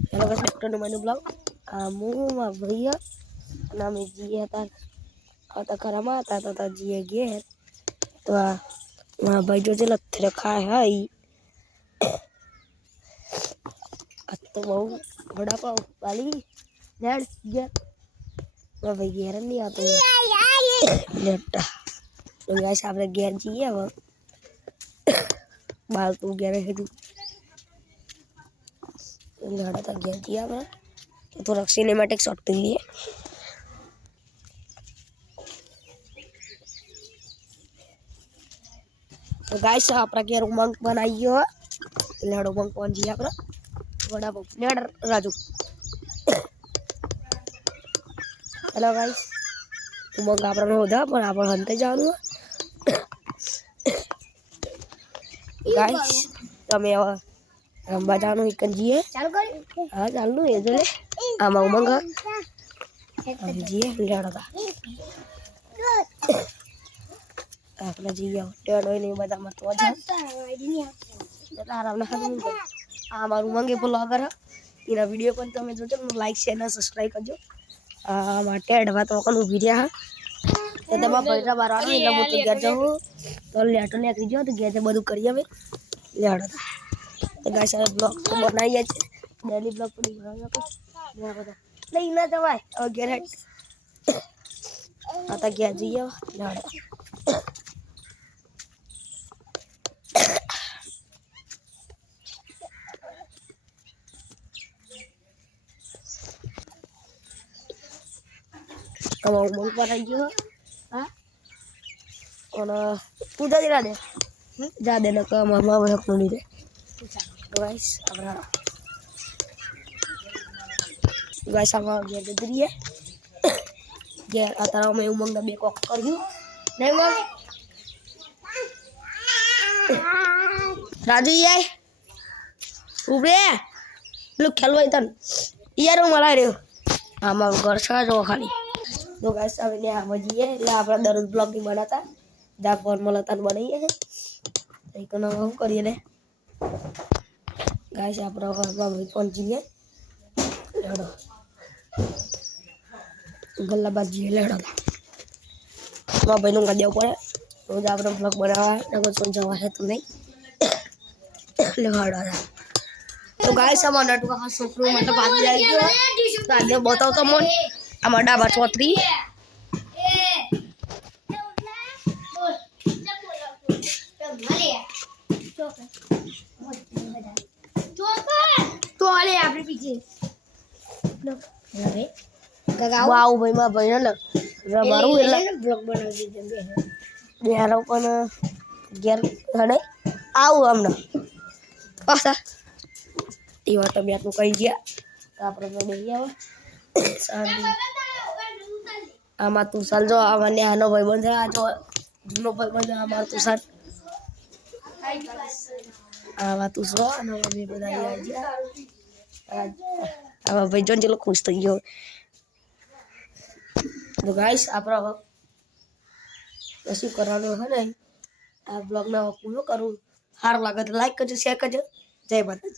Hello guys back to my blog मु भैया नाम जी था आता करमा था जी गे तो वहाँ भाई जो लत्थे रखा है तो बहु बड़ा पाव वाली लेट गया मैं भाई घेर नहीं आते लेटा तो गाइस आपने घेर चाहिए वो बाल तू घेर है तू लड़ा था घेर चाहिए आपने तो थोड़ा सिनेमैटिक शॉट के लिए तो गाइस आपरा के उमंग बनाइयो लेड उमंग कौन जी आपरा बड़ा लेड राजू हेलो गाइस उमंग आपरा में होदा पर आपण हंते जानु गाइस તમે રંબા જાનું એકન જીએ ચાલુ કરી હા ચાલુ એ જોલે આમાં ઉમંગ જીએ લેડો આપણે જીએ ટેડો ને બધા મત વજા તારા ના ખાતું આ મારું મંગે બ્લોગર એના વિડિયો પણ તમે જોજો લાઈક શેર અને સબસ્ક્રાઇબ કરજો આ માટે એડવા તો કોણ ઉભી રહ્યા તો તમારા પૈસા બારવાનું એટલે હું તો ઘેર જાઉં તો લેટો ને કરી જો તો ઘેર જે બધું કરી આવે લેડો तो गाइस अब ब्लॉग तो बनाइए डेली ब्लॉग तो बनाना तो यहाँ पर नहीं ना दवाई और गेरेट आता क्या जियो लाड़ा कमाऊ मंग पर आई हो हाँ और पूजा दिला दे जा देना कम हम अब रख नहीं दे गाइस गाइस हम ये गदरी है ये आता मैं उमंग बे कोक करयो नहीं मग राजू ये उबे लोग खेलवा इतन यार मला रे हम घर छा जो खाली तो गाइस अब ने हम जी है ला आपरा दररोज ब्लॉग नहीं बनाता जा फॉर्मूला तन बनाई है एक ना हम करिए ले गाइस आपरा भाई पहुंच गए लड़ो गल्ला बाजी लड़ो मां बहनों का देव पड़े रोज आपरा ब्लॉग बनावा नगर सुन जावा है तो नहीं लड़ो तो गाइस हम नटू का सुखरू मतलब बात जाएगी तो आगे बताओ तो मन हमारा डाबा चौधरी तो आले आपरे पीछे अरे वाओ भाई मां भाई ना रबारू એટલે બ્લોગ બનાવી દીધે બેહારો પણ ઘેર હડે આવું હમણાં પાછા એવા તમે આટલું કહી ગયા તો આપણે બેહી આવો શાંતિ આમાં તું ચાલ જો આમાં આનો ભાઈ બંધ આ જો જૂનો ભાઈ બંધ અમાર તું ચાલ આવા તું જો આનો ભાઈ બધા આવી ગયા આવા ભાઈ જોન જેલો ખુશ થઈ ગયો तो गाइस आपरा ऐसी करानो है नहीं आप ब्लॉग ना पूरा करूँ हार लगा तो लाइक करजो शेयर करजो जय माता।